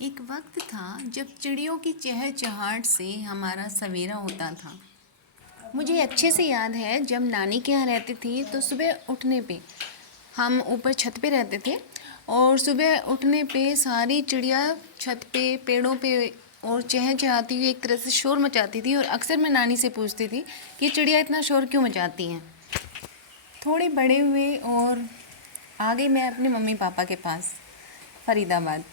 एक वक्त था जब चिड़ियों की चहचहाट से हमारा सवेरा होता था। मुझे अच्छे से याद है, जब नानी के यहाँ रहती थी तो सुबह उठने पे हम ऊपर छत पे रहते थे और सुबह उठने पे सारी चिड़िया छत पे पेड़ों पे और चहचहाती हुई एक तरह से शोर मचाती थी। और अक्सर मैं नानी से पूछती थी कि चिड़िया इतना शोर क्यों मचाती हैं। थोड़े बड़े हुए और आ गई मैं अपने मम्मी पापा के पास फरीदाबाद।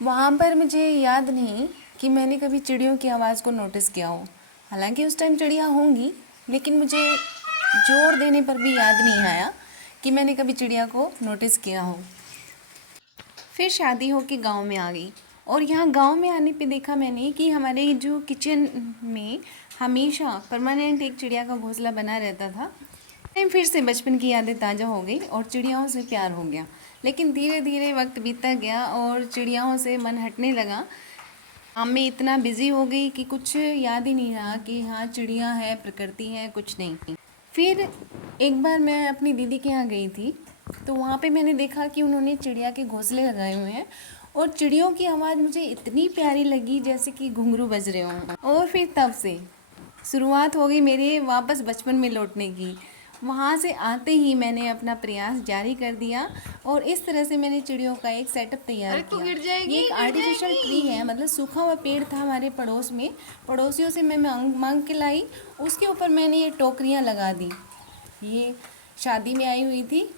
वहाँ पर मुझे याद नहीं कि मैंने कभी चिड़ियों की आवाज़ को नोटिस किया हो। हालांकि उस टाइम चिड़िया होंगी, लेकिन मुझे जोर देने पर भी याद नहीं आया कि मैंने कभी चिड़िया को नोटिस किया हो। फिर शादी हो के गाँव में आ गई और यहाँ गांव में आने पे देखा मैंने कि हमारे जो किचन में हमेशा परमानेंट एक चिड़िया का घोंसला बना रहता था। टाइम फिर से बचपन की यादें ताज़ा हो गई और चिड़ियाओं से प्यार हो गया। लेकिन धीरे धीरे वक्त बीतता गया और चिड़ियाओं से मन हटने लगा। काम में इतना बिजी हो गई कि कुछ याद ही नहीं रहा कि हाँ चिड़िया है, प्रकृति है, कुछ नहीं। फिर एक बार मैं अपनी दीदी के यहाँ गई थी तो वहाँ पे मैंने देखा कि उन्होंने चिड़िया के घोंसले लगाए हुए हैं और चिड़ियों की आवाज़ मुझे इतनी प्यारी लगी जैसे कि घुंघरू बज रहे हों। और फिर तब से शुरुआत हो गई मेरे वापस बचपन में लौटने की। वहाँ से आते ही मैंने अपना प्रयास जारी कर दिया और इस तरह से मैंने चिड़ियों का एक सेटअप तैयार किया। ये एक आर्टिफिशियल ट्री है, मतलब सूखा हुआ पेड़ था हमारे पड़ोस में। पड़ोसियों से मैं मांग के लाई, उसके ऊपर मैंने ये टोकरियाँ लगा दी। ये शादी में आई हुई थी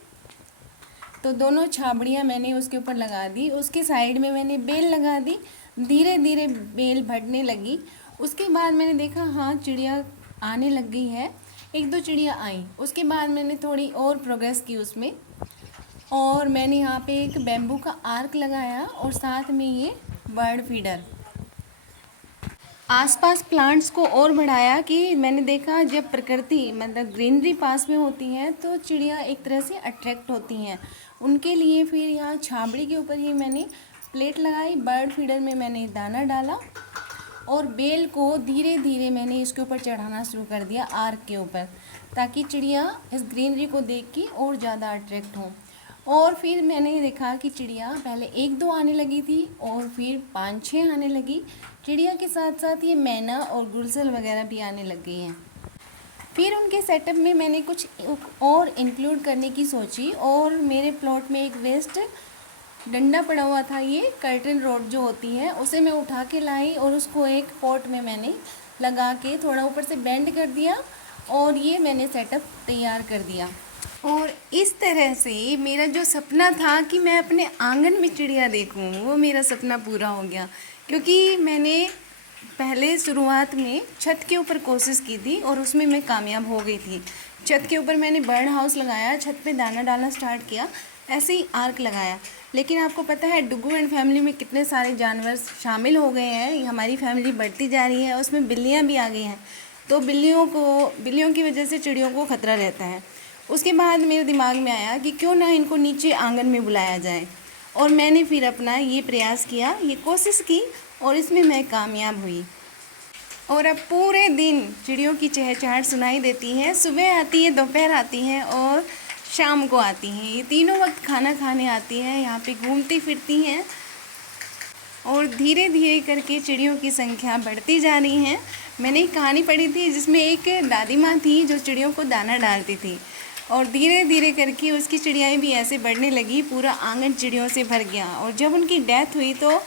तो दोनों छाबड़ियाँ मैंने उसके ऊपर लगा दी। उसके साइड में मैंने बेल लगा दी। धीरे धीरे बेल बढ़ने लगी। उसके बाद मैंने देखा हाँ चिड़िया आने लग गई है। एक दो चिड़िया आई। उसके बाद मैंने थोड़ी और प्रोग्रेस की उसमें और मैंने यहाँ पे एक बैम्बू का आर्क लगाया और साथ में ये बर्ड फीडर। आसपास प्लांट्स को और बढ़ाया कि मैंने देखा जब प्रकृति मतलब ग्रीनरी पास में होती है तो चिड़िया एक तरह से अट्रैक्ट होती हैं उनके लिए। फिर यहाँ छाबड़ी के ऊपर ही मैंने प्लेट लगाई, बर्ड फीडर में मैंने दाना डाला और बेल को धीरे धीरे मैंने इसके ऊपर चढ़ाना शुरू कर दिया आर्क के ऊपर, ताकि चिड़िया इस ग्रीनरी को देख के और ज़्यादा अट्रैक्ट हों। और फिर मैंने देखा कि चिड़िया पहले एक दो आने लगी थी और फिर 5-6 आने लगी। चिड़िया के साथ साथ ये मैना और गुलशन वगैरह भी आने लग गई हैं। फिर उनके सेटअप में मैंने कुछ और इंक्लूड करने की सोची और मेरे प्लॉट में एक वेस्ट डंडा पड़ा हुआ था, ये कर्टन रॉड जो होती है, उसे मैं उठा के लाई और उसको एक पॉट में मैंने लगा के थोड़ा ऊपर से बेंड कर दिया और ये मैंने सेटअप तैयार कर दिया। और इस तरह से मेरा जो सपना था कि मैं अपने आंगन में चिड़िया देखूं, वो मेरा सपना पूरा हो गया। क्योंकि मैंने पहले शुरुआत में छत के ऊपर कोशिश की थी और उसमें मैं कामयाब हो गई थी। छत के ऊपर मैंने बर्ड हाउस लगाया, छत पे दाना डालना स्टार्ट किया, ऐसे ही आर्क लगाया। लेकिन आपको पता है डुगू एंड फैमिली में कितने सारे जानवर शामिल हो गए हैं। हमारी फैमिली बढ़ती जा रही है, उसमें बिल्लियाँ भी आ गई हैं। तो बिल्लियों की वजह से चिड़ियों को खतरा रहता है। उसके बाद मेरे दिमाग में आया कि क्यों ना इनको नीचे आंगन में बुलाया जाए और मैंने फिर अपना ये प्रयास किया, ये कोशिश की और इसमें मैं कामयाब हुई। और अब पूरे दिन चिड़ियों की चहचहाट सुनाई देती है। सुबह आती है, दोपहर आती है और शाम को आती हैं। ये तीनों वक्त खाना खाने आती हैं, यहाँ पे घूमती फिरती हैं और धीरे धीरे करके चिड़ियों की संख्या बढ़ती जा रही है। मैंने एक कहानी पढ़ी थी जिसमें एक दादी माँ थी जो चिड़ियों को दाना डालती थी और धीरे धीरे करके उसकी चिड़ियाएँ भी ऐसे बढ़ने लगी, पूरा आंगन चिड़ियों से भर गया। और जब उनकी डेथ हुई तो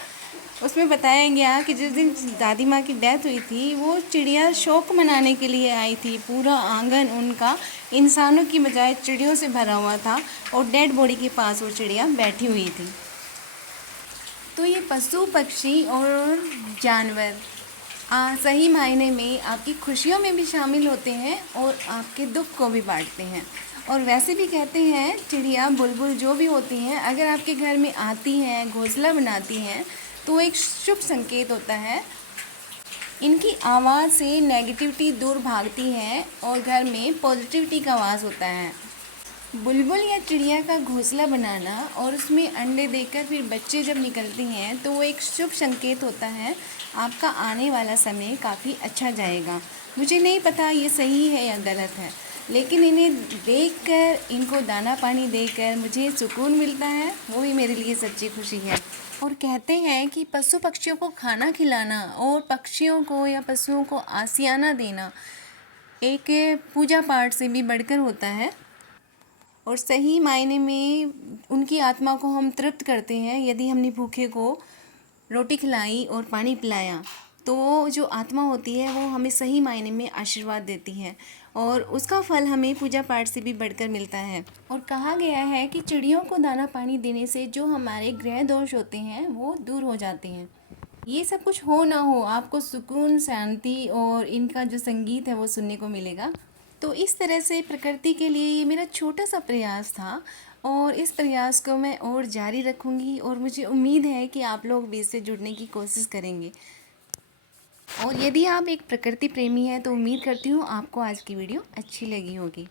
उसमें बताया गया कि जिस दिन दादी माँ की डेथ हुई थी वो चिड़िया शोक मनाने के लिए आई थी। पूरा आंगन उनका इंसानों की बजाय चिड़ियों से भरा हुआ था और डेड बॉडी के पास वो चिड़िया बैठी हुई थी। तो ये पशु पक्षी और जानवर सही मायने में आपकी खुशियों में भी शामिल होते हैं और आपके दुख को भी बांटते हैं। और वैसे भी कहते हैं चिड़िया बुलबुल जो भी होती हैं, अगर आपके घर में आती हैं, घोंसला बनाती हैं तो एक शुभ संकेत होता है। इनकी आवाज़ से नेगेटिविटी दूर भागती है और घर में पॉजिटिविटी का वास होता है। बुलबुल या चिड़िया का घोंसला बनाना और उसमें अंडे देकर फिर बच्चे जब निकलती हैं तो वो एक शुभ संकेत होता है। आपका आने वाला समय काफ़ी अच्छा जाएगा। मुझे नहीं पता ये सही है या गलत है, लेकिन इन्हें देखकर, इनको दाना पानी देकर मुझे सुकून मिलता है, वो भी मेरे लिए सच्ची खुशी है। और कहते हैं कि पशु पक्षियों को खाना खिलाना और पक्षियों को या पशुओं को आशियाना देना एक पूजा पाठ से भी बढ़कर होता है। और सही मायने में उनकी आत्मा को हम तृप्त करते हैं यदि हमने भूखे को रोटी खिलाई और पानी पिलाया, तो जो आत्मा होती है वो हमें सही मायने में आशीर्वाद देती है और उसका फल हमें पूजा पाठ से भी बढ़कर मिलता है। और कहा गया है कि चिड़ियों को दाना पानी देने से जो हमारे ग्रह दोष होते हैं वो दूर हो जाते हैं। ये सब कुछ हो ना हो, आपको सुकून, शांति और इनका जो संगीत है वो सुनने को मिलेगा। तो इस तरह से प्रकृति के लिए ये मेरा छोटा सा प्रयास था और इस प्रयास को मैं और जारी रखूँगी और मुझे उम्मीद है कि आप लोग भी इससे जुड़ने की कोशिश करेंगे। और यदि आप एक प्रकृति प्रेमी हैं तो उम्मीद करती हूँ आपको आज की वीडियो अच्छी लगी होगी।